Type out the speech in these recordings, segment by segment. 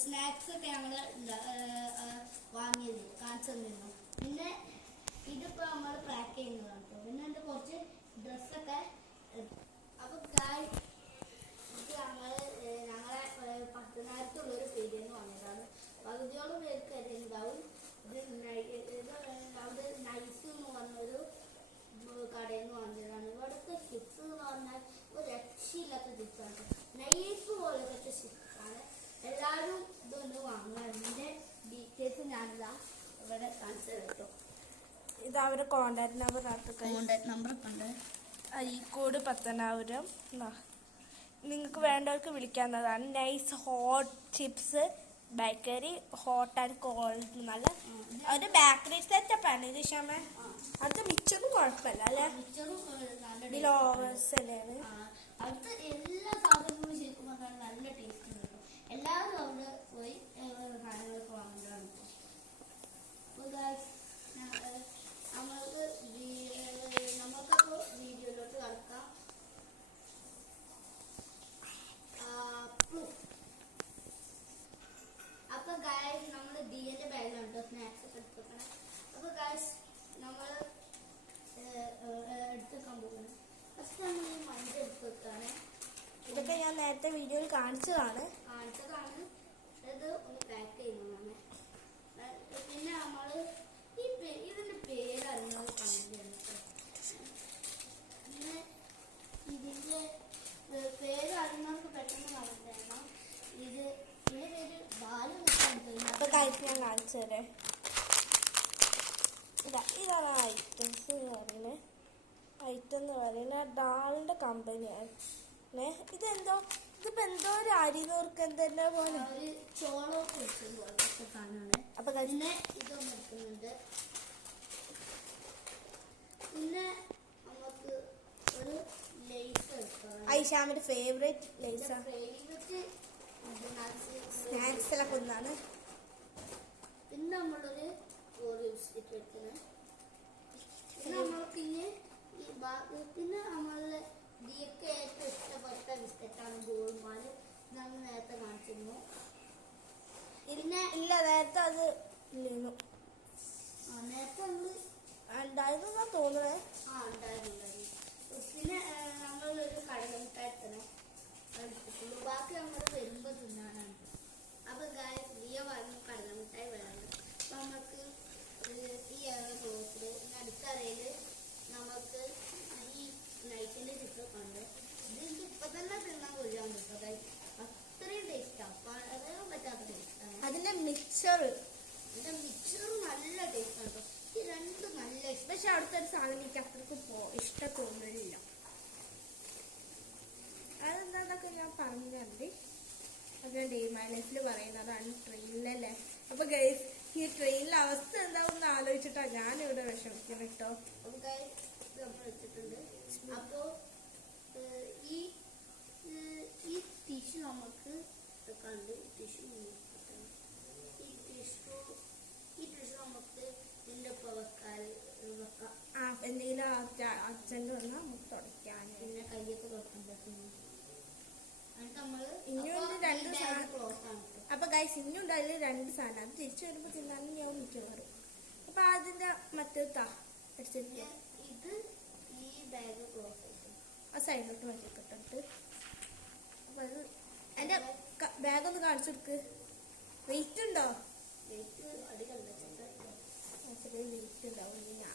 Snacks ഒക്കെ ഞങ്ങൾ വാങ്ങിയത് കാണിച്ചു തന്നിരുന്നു പിന്നെ ഇതിപ്പോ നമ്മൾ പാക്ക് ചെയ്യുന്നതാണ് കേട്ടോ പിന്നെ എന്റെ കുറച്ച് ഡ്രസ്സൊക്കെ അപ്പൊ ഗായ് ഇത് ഞങ്ങൾ ഏഹ് ഞങ്ങളെ പത്തനായിരത്തുള്ളൊരു പേരിൽ നിന്ന് വന്നതാണ് പകുതിയോളം പേർക്ക് അറിയുന്നുണ്ടാവും ഉണ്ടാവും ഇത് അവിടെ നൈസ് എന്ന് പറഞ്ഞൊരു കടയിൽ നിന്ന് വാങ്ങിയതാണ് ഇവിടുത്തെ ചിപ്സ് എന്ന് പറഞ്ഞാൽ ഒരു രക്ഷയില്ലാത്ത ചിപ്സാണ് നൈസ് പോലത്തെ ചിപ്സാണ് എല്ലാവരും ഇതൊന്ന് വാങ്ങുക. എന്റെ ഡീറ്റെയിൽസ് ഞാനിതാ ഇവിടെ കാണിച്ചു കേട്ടോ ഇത് അവരെ കോണ്ടാക്ട് നമ്പർ കോണ്ടാക്ട് നമ്പർ ഉണ്ട്. അരീക്കോട് പത്തനാപുരം. നിങ്ങൾക്ക് വേണ്ടവർക്ക് വിളിക്കാവുന്നതാണ്. Nice hot chips bakery hot and cold നല്ല ഒരു ബേക്കറി സെറ്റപ്പാണ് ഇത് ക്ഷമ. അത് മിച്ചറും കുഴപ്പമില്ല അല്ലേ? ഇതിൽ taste ആണ്. ഓവേഴ്സ് തന്നെയാണ് ആ, അവിടുത്തെ എല്ലാ സാധനങ്ങളും ശരിക്കും പറഞ്ഞാൽ നല്ല ടേസ്റ്റ് ഉണ്ട് കേട്ടോ എല്ലാവരും അവിടെ പോയി ഏഹ്, സാധനങ്ങളൊക്കെ വാങ്ങുന്നതാണ് കേട്ടോ. അപ്പോൾ guys, ഞാൻ, ഏഹ്, നമ്മൾക്ക് വീ- ഏഹ്, നമുക്കപ്പോൾ വീഡിയോയിലോട്ട് കടക്കാം ആപ്പിളും. അപ്പൊ ഗായ്സ് നമ്മൾ ദിയന്റെ ബാഗിലുണ്ട് സ്നാക്സ് ഒക്കെ എടുത്തേക്കണം അപ്പൊ ഗായ്സ് നമ്മൾ എടുത്തേക്കാൻ പോകുന്നത് ഫസ്റ്റ് നമ്മൾ ഈ മഞ്ഞ എടുത്ത് വെക്കാണ് ഇതൊക്കെ ഞാൻ നേരത്തെ വീഡിയോയിൽ കാണിച്ചതാണ് കാണിച്ചതാണ് ഇത് ഒന്ന് പാക്ക് ചെയ്യുന്നതാണ് പിന്നെ നമ്മൾ ഈ ഇതിന്റെ പേര് കണ്ടിട്ടുണ്ട് പിന്നെ ഇതിന്റെ പേര് അറിഞ്ഞവർക്ക് പെട്ടെന്ന് കണ്ടിരണം ഇത് ഇതിന്റെ പേര് ബാലു അപ്പൊ കഴിച്ച് ഞാൻ കാണിച്ചു തരാം. ഇതാ ഇതാണ് ഐറ്റംസ് എന്ന് പറയുന്നത് ഐറ്റം എന്ന് പറയുന്നത് ഡാളിന്റെ കമ്പനിയാണ് ഇതെന്തോ? ഇതിപ്പോ എന്തോ ഒരു അരി തന്നെ പോലെ. ചോളമൊക്കെ വെച്ചത് സാധനമാണ്. അപ്പൊ പിന്നെ ഇതൊന്നും എടുക്കുന്നുണ്ട്. പിന്നെ നമുക്ക് ഒരു ലേസ് ഐഷാമിന്റെ ഫേവറേറ്റ് ലേസ ഫേവറേറ്റ് സ്നാക്സിലൊക്കെ ഒന്നാണ്. പിന്നെ നമ്മളൊരു ഓറിയോ ബിസ്ക്കറ്റ് വെക്കണം. പിന്നെ നമ്മൾക്ക് ഇനി ഈ പിന്നെ നമ്മളെ ദിയൊക്കെ ഏറ്റവും ഇഷ്ടപ്പെട്ട ബിസ്ക്കറ്റാണ് ഗോൾമാൽ നമ്മൾ നേരത്തെ കാണിച്ചിരുന്നു. പിന്നെ ഇല്ല നേരത്തെ അത് ഇല്ലേന്നു ആ, നേരത്തെ നമ്മൾ ഉണ്ടായിരുന്നു തോന്നുന്നത് ആ ഉണ്ടായിരുന്നു ഉണ്ടായിരുന്നു പിന്നെ ഏഹ്, നമ്മളൊരു കടലമിട്ടായിട്ടനെ എടുത്തിട്ടുള്ളൂ ബാക്കി നമ്മൾ വരുമ്പോൾ തിന്നാനാണ് അപ്പൊ ഗായ ദിയ പറഞ്ഞു കടലമിട്ടായി വേണം അപ്പൊ നമുക്ക് ഏഹ്, ഈ റോസിൽ അടുത്തറയിൽ നമുക്ക് ഈ നൈറ്റിന്റെ ചിത്രമൊക്കെ ഉണ്ട് ഇത് എനിക്ക് ഇപ്പൊ തന്നെ തിന്നാൻ കൊല്ലാൻ പറ്റും അതായത് അത്രയും ടേസ്റ്റാണ് പറയാൻ പറ്റാത്ത ടേസ്റ്റാണ് മിക്സർ മിക്സറും നല്ല ടേസ്റ്റാണ് കേട്ടോ ഈ നല്ല ഇഷ്ടം. പക്ഷെ അവിടുത്തെ ഒരു സാധനം എനിക്ക് അത്രയ്ക്ക് പോ ഇഷ്ടം തോന്നുന്നില്ല അതെന്താന്നൊക്കെ ഞാൻ പറഞ്ഞിട്ടുണ്ട്. അത് ഡേ മൈ ലൈഫിൽ പറയുന്നതാണ് ട്രെയിനിലല്ലേ അപ്പൊ ഗൈസ് ഈ ട്രെയിനിലെ അവസ്ഥ എന്താവും ആലോചിച്ചിട്ടാ ഞാൻ ഇവിടെ വിഷമിക്കുന്നത് കേട്ടോ അപ്പൊ നമ്മൾ വെച്ചിട്ടുണ്ട്. അപ്പോ ഏഹ്, ഈ ഏഹ്, ഈ ടിഷ്യൂ നമുക്ക് കണ്ട് ടിഷ്യൂ ഈ ടിഷ്യൂ ഈ ടിഷ്യൂ നമുക്ക് ഇതിന്റെ ഒപ്പം വെക്കാൻ വെക്കാം ആ എന്തെങ്കിലും അച്ഛന്റെ വന്നാൽ തുടയ്ക്കാൻ പിന്നെ കയ്യൊക്കെ അപ്പൊ രണ്ട് സാധനം- ഗൈസ് ഇനിയും ഉണ്ടായില്ല രണ്ട് സാധനം. അത് തിരിച്ചു വരുമ്പോ തിന്നാനും ഞാൻ മിക്കവാറും. അപ്പൊ അതിന്റെ മറ്റേ താ അടിച്ചിട്ട് പിന്നെ ഇത് ഈ ബാഗ് ക്ലോസ് ആയിട്ട്. ആ സൈഡിലോട്ട് വെച്ചിട്ടിട്ട് അപ്പൊ അത് എന്റെ ബാഗ് ഒന്ന് കാണിച്ചു കൊടുക്ക്. വെയിറ്റ് ഉണ്ടോ? വെയിറ്റ് വെയിറ്റ് ഉണ്ടാവും ഞാൻ.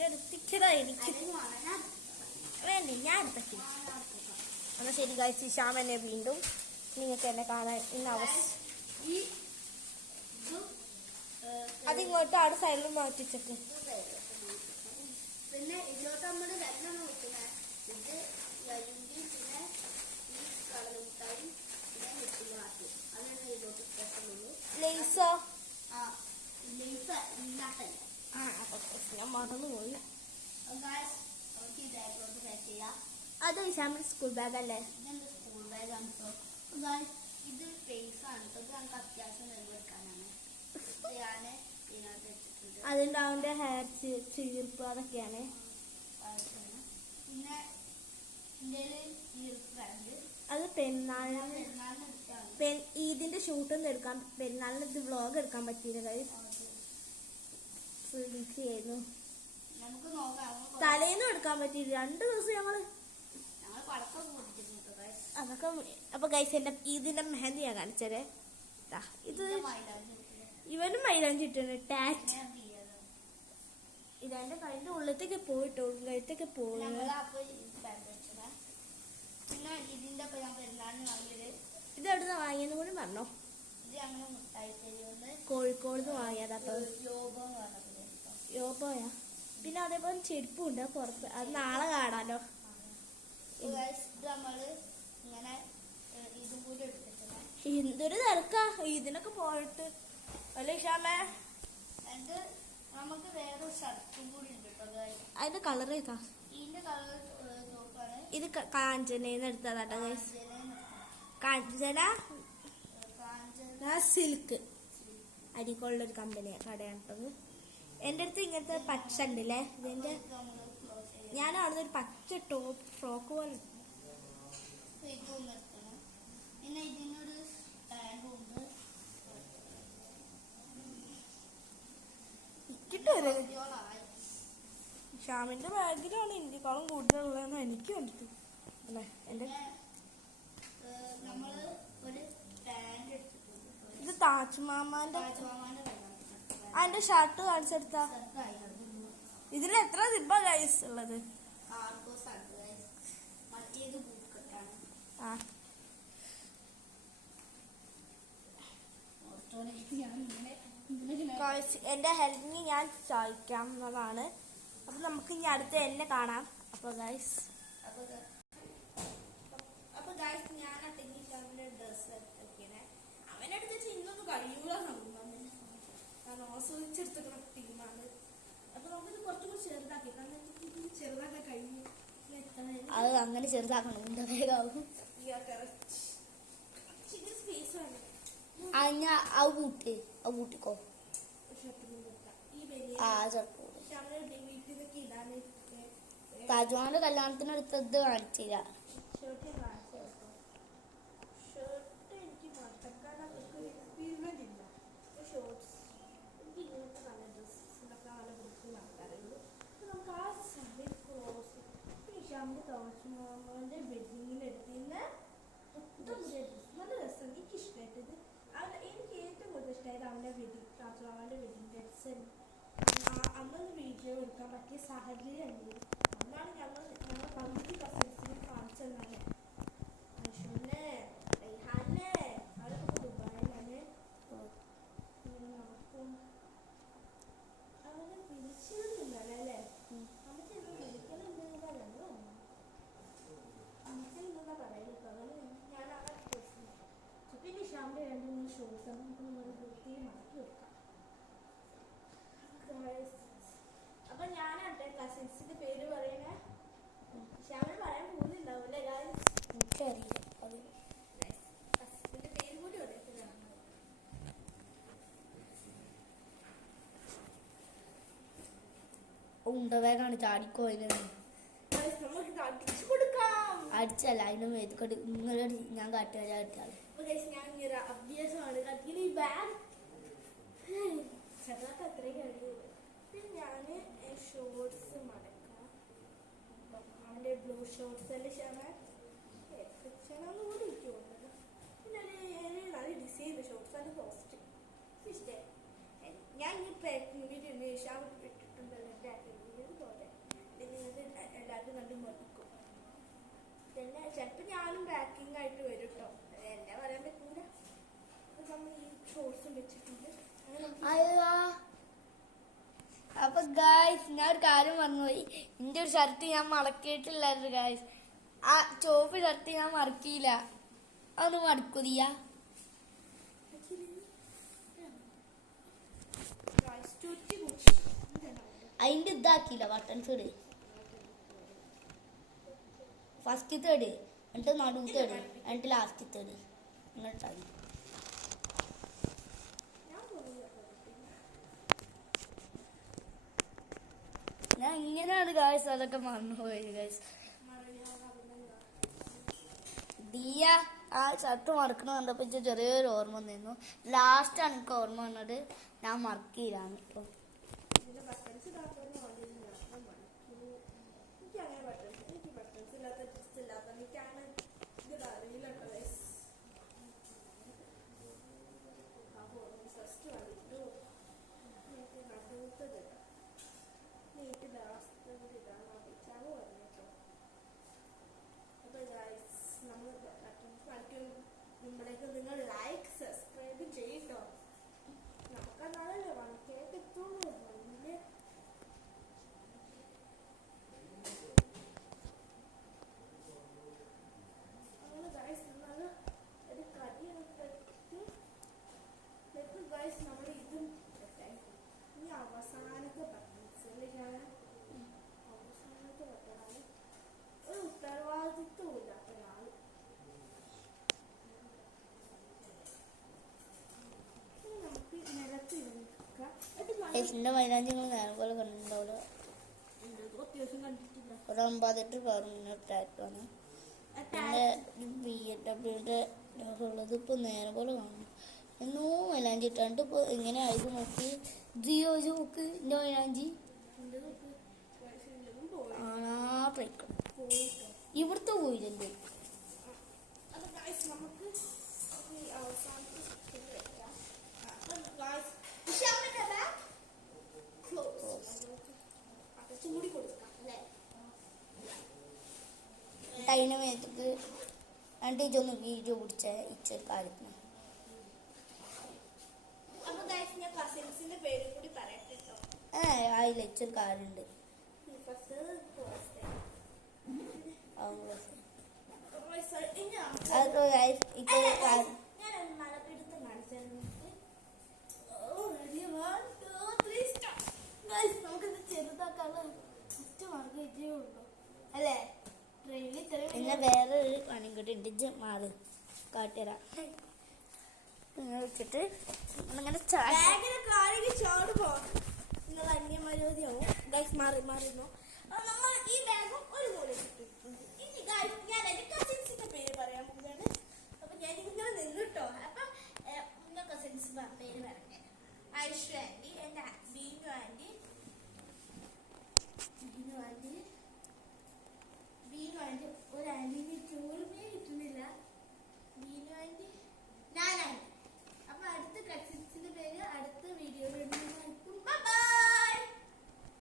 എടുത്തിക്കതാ എനിക്ക്. വേണ്ടേ ഞാൻ എടുത്തേക്കും എടുത്തിട്ടുള്ളത്. എന്നാൽ ശരി ഗൈസ് ശ്യാം എന്നെ വീണ്ടും നിങ്ങൾക്ക് എന്നെ കാണാൻ ഇന്ന് അവസ്ഥ അതിങ്ങോട്ട് ആട് സൈഡിൽ മാറ്റിച്ചിട്ട് പിന്നെ ഇതിലോട്ട് നമ്മൾ വെള്ളം വെക്കുന്നത് ഇത് പിന്നെ ഈ പിന്നെ അതാണ് ഇതിലോട്ട് ലേസോ ആ ലേസ് ഇല്ലാത്തല്ല മറന്നുപോയി ചെയ്യാം. അത് നമ്മുടെ സ്കൂൾ ബാഗ് അല്ലേ? സ്കൂൾ ഇത് ഫേസ് ആണ് കേട്ടോ ഇത് നമുക്ക് അത്യാവശ്യം വെള്ളം എടുക്കാനാണ്. ഇത് ഞാൻ ഇതിനകത്ത് വെച്ചിട്ടുണ്ട് അതിന്റെ അവന്റെ ഹെയർ ചീർപ്പ് അതൊക്കെയാണ്. പിന്നെ അത് പെരുന്നാളിന് പെരുന്നാളിന് ഇതിന്റെ ഷൂട്ടൊന്നും എടുക്കാൻ പെരുന്നാളിന് ഇത് വ്ളോഗ് എടുക്കാൻ പറ്റിയില്ല നമുക്ക് നോക്കാം നമുക്ക് തലേന്നും എടുക്കാൻ പറ്റി രണ്ട് ദിവസം ഞങ്ങൾ. അതൊക്കെ അപ്പൊ ഗൈസ് എന്റെ ഇതിന്റെ മെഹന്തി ഞാൻ കാണിച്ചതേ. ഇത്. ഇവനും മൈലാഞ്ചി ഇട്ടുണ്ട് ടാറ്റ് ഇതെന്റെ കൈന്റെ ഉള്ളത്തേക്ക് പോയിട്ടോ ഉള്ളത്തേക്ക് പോയി ഇത് വാങ്ങിയത്. എവിടുന്ന് വാങ്ങിയെന്ന് കൂടി പറഞ്ഞോ. കോഴിക്കോട് നിന്ന് വാങ്ങിയതാട്ടോ യോഗം പറഞ്ഞത് പോയാ. പിന്നെ അതേപോലെ ചെരുപ്പും ഉണ്ട് പുറത്ത്. അത് നാളെ കാണാലോ. എന്തൊരു തിരക്കാ. ഇതിനൊക്കെ പോയിട്ട്. അല്ലേ ഷാമേ നമുക്ക് വേറെ ഷർട്ടും കൂടി ഉണ്ട് കേട്ടോ അതിന്റെ കളർ ഏതാ? ഇത് ക- കാഞ്ചനയിൽ എടുത്തതാട്ടോ ഗൈസ് കാഞ്ചന? കാഞ്ചന. സിൽക്ക്. അരിക്കൊള്ളൊരു കമ്പനിയാണ് കടയാണ് കേട്ടത് എന്റെ അടുത്ത് ഇങ്ങനത്തെ പച്ച ഉണ്ടല്ലേ? ചെയ്യാം ഞാൻ അവിടുന്ന് ഒരു പച്ച ടോപ്പ് ഫ്രോക്ക് പോലെ കിട്ടുമല്ലോ. ഷാമിന്റെ ബാഗിലാണ് ഇന്ത്യക്കാളും കൂടുതലുള്ളതെന്ന് എനിക്ക് കണ്ടിട്ട്. അല്ലേ? എന്റെ. ഇത് താജ്മാമാന്റെ അതിന്റെ ഷർട്ട് കാണിച്ചെടുത്ത. ഇതിൽ എത്ര സിബ ഗൈസ് ഉള്ളത്? എന്റെ ഹെൽപ്പിന് ഞാൻ ചോദിക്കാവുന്നതാണ് അപ്പൊ നമുക്ക് ഇനി അടുത്ത എന്നെ കാണാം. അപ്പൊ ഗൈസ് അപ്പൊ ഗൈസ് ഞാൻ ഡ്രസ്സ് അവനെടുത്തിട്ട് ഇന്നൊന്നും കഴിയൂല ഞാൻ ടീമാണ് അപ്പൊ നമുക്കിത് കുറച്ചും കൂടി ചെറുതാക്കി. കാരണം ചെറുതാക്കാൻ കഴിഞ്ഞു അത് അങ്ങനെ ചെറുതാക്കണം. ഇതിന്റെ വേഗാവും സ്പേസ് അഞ്ഞ ആ കൂട്ടി. ആ കൂട്ടിക്കോ. ആ ചെറുപ്പം കല്യാണത്തിന് എടുത്തത് കാണിച്ചില്ല ഷർട്ട് ഞാൻ കാണിച്ചു കേട്ടോ ഷർട്ട് എനിക്ക് മറക്കാൻ അവർക്ക് എക്സ്പീരിമെന്റ് ഇല്ല ഷോർട്സ് എനിക്ക് ഇങ്ങനത്തെ നല്ല ഡ്രസ്സൊക്കെ നല്ല വൃത്തി ആൾക്കാരുള്ളൂ അപ്പൊ നമുക്ക് ആ സമയം ക്ലോസ് താജ്മഹലിന്റെ വെഡിങ്ങിൽ എടുത്തിരുന്ന നല്ല രസം. എനിക്ക് ഇഷ്ടമായിട്ടത്. അവൻ എനിക്ക് ഏറ്റവും കൂടുതൽ ഇഷ്ടമായത് അവന്റെ വെഡിങ് താജ്മഹലിന്റെ വെഡിങ് ഡ്രസ്സ് അന്നൊന്ന് വീഡിയോ എടുക്കാൻ പറ്റിയ സാഹചര്യം ഉണ്ട് അന്നാണ് ഞങ്ങൾ ഞങ്ങൾ പകുതി കസിൻസിനെ കാണിച്ചു തന്നെ അശ്വിനെ റൈഹാനെ അവരൊക്കെ ഇപ്പൊ ദുബായിലാണ് ഉം, നമുക്കും അവരെ വിളിച്ചിരുന്നില്ലല്ലോ അല്ലേ അമ്മ ചെന്ന് വിളിക്കലുണ്ടെന്ന് പറഞ്ഞു അമ്മച്ചൻ ഇന്നാ പറയുന്നത് അങ്ങനെ ഞാൻ അവിടെ ഡ്രസ്സ് പിന്നെ ഷാമിന്റെ രണ്ട് മൂന്ന് ഷോസ് നമുക്ക് നമ്മൾ വൃത്തിയിൽ മാറ്റി വെക്കാം Guys, അപ്പൊ ഞാനാട്ടെ കസിൻസിന്റെ പേര് പറയണേ ശ്യാമിന് പറയാൻ പോകുന്നുണ്ടാവൂല്ലേ ഗായ്സ് എനിക്കറിയില്ല അത് കസിൻസിന്റെ പേര് കൂടി പറയത്തില്ല ഉണ്ടവേഗാണ് ചാടിക്കോ അതിന്. അടിച്ചല്ല അതിന് മേത്തുക്കടി നിങ്ങളോട് ഞാൻ കാട്ടിയാൽ അപ്പൊ ഞാൻ ബ്ലൂ കൂടി പിന്നെ ആണ് ഞാൻ ഈ വീഡിയോ ഷാമ ഇട്ടിട്ടുണ്ടല്ലോ പാക്കിംഗ് വീഡിയോ പോലെ പിന്നെ ഇത് എല്ലാവർക്കും കണ്ട് മടുക്കും പിന്നെ ചിലപ്പോൾ ഞാനും പാക്കിംഗ് ആയിട്ട് വരും കേട്ടോ എന്നെ പറയാൻ പറ്റൂല. അപ്പൊ നമ്മൾ ഈ ഷോർട്സും വെച്ചിട്ടുണ്ട്. അപ്പൊ ഗായ്സ് ഞാൻ ഒരു കാര്യം മറന്നുപോയി. എന്റെ ഒരു ഷർട്ട് ഞാൻ മടക്കിയിട്ടില്ലായിരുന്നു ഗായ്സ് ആ ചോപ്പ് ഷർട്ട് ഞാൻ മറക്കിയില്ല. അതൊന്ന് മടക്കുതിയ അതിന്റെ ഇതാക്കിയില്ല ബട്ടൺസ് ഇട്. ഫസ്റ്റ് തേട് എന്നിട്ട് നടു തേട് എന്നിട്ട് ലാസ്റ്റ് തേട് എന്നിട്ടാണ്. ഞാൻ ഇങ്ങനെയാണ് ഗായ്സ് അതൊക്കെ മറന്നുപോയത് ഗായ്സ് ദിയ ആ ഷർട്ട് മറക്കണ കണ്ടപ്പോ ഇച്ച് ചെറിയൊരു ഓർമ്മ വന്നിരുന്നു. ലാസ്റ്റാണ് എനിക്ക് ഓർമ്മ വന്നത്. ഞാൻ മറക്കിയില്ലാന്ന് ഇപ്പൊ നമ്മളേക്ക് നിങ്ങൾ ലൈക്ക് സബ്സ്ക്രൈബ് ചെയ്യട്ടോ നമുക്ക് നാളെ വൺ കേക്ക് എത്തുള്ളൂ വലിയ അങ്ങനെ ഗൈസ് നമ്മൾ ഒരു കടിയൊക്കെ ഇട്ട് എന്നിട്ട് ഗൈസ് നമ്മൾ ഇതും ഇട്ടെ ഇനി അവസാനത്തെ ബട്ടൺസിലേക്കാണ് അവസാനത്തെ ബട്ടണാണ് ഒരു ഉത്തരവാദിത്വം ഇല്ലാത്ത ഒരാൾ ഇനി നമുക്ക് നിരത്തി നിൽക്കാം എന്റെ മൈലാഞ്ചി നിങ്ങൾ നേരം പോലെ കണ്ടിട്ടുണ്ടാവില്ല ഇത് അത്യാവശ്യം കണ്ടിട്ടില്ല ഒരു ഒമ്പതിട്ട് പിന്നെ ബി എ ഡബ്ല്യൂടെ ഉള്ളത് ഇപ്പൊ നേരെ പോലെ കാണുന്നു. എന്നോ മൈലാഞ്ചി ഇട്ടാണ്ട് ഇപ്പൊ എങ്ങനെ ആയത് നോക്കി. ജിയോ നോക്ക്. എന്റെ മൈലാഞ്ചി? ആണാ പോയിട്ടോ ഇവിടുത്തെ പോയില്ലേ അപ്പൊ ഗൈസ് നമുക്ക് ഈ അവസാനത്തെ സെക്കൻഡ് വെക്കാം അപ്പം ഗൈസ് ഇഷാമിന്റെ ബാഗ് ക്ലോസ് അടച്ചു മൂടി കൊടുക്കാം അല്ലേ അതിന് മേത്തേക്ക് എന്നിട്ട് ഇതൊന്ന് വീഡിയോ പിടിച്ച ഇച്ചൊരു കാര്യത്തിന്. ഏ ആയില്ല ഇച്ചൊരു കാര്യമുണ്ട് നമുക്കിത് ചെറുതാക്കാനുള്ള ഒറ്റ മാർഗം ഇതേ ഉള്ളൂ. അല്ലേ? പിന്നെ വേറെ ഒരു പണി കൂടി ഉണ്ട് ഇജ്ജ് മാറ് കാട്ടുതരാം ഇങ്ങനെ വെച്ചിട്ട് അങ്ങനെ മാറി നിങ്ങൾ മാറി നമ്മൾ ഈ ബാഗും ഒരു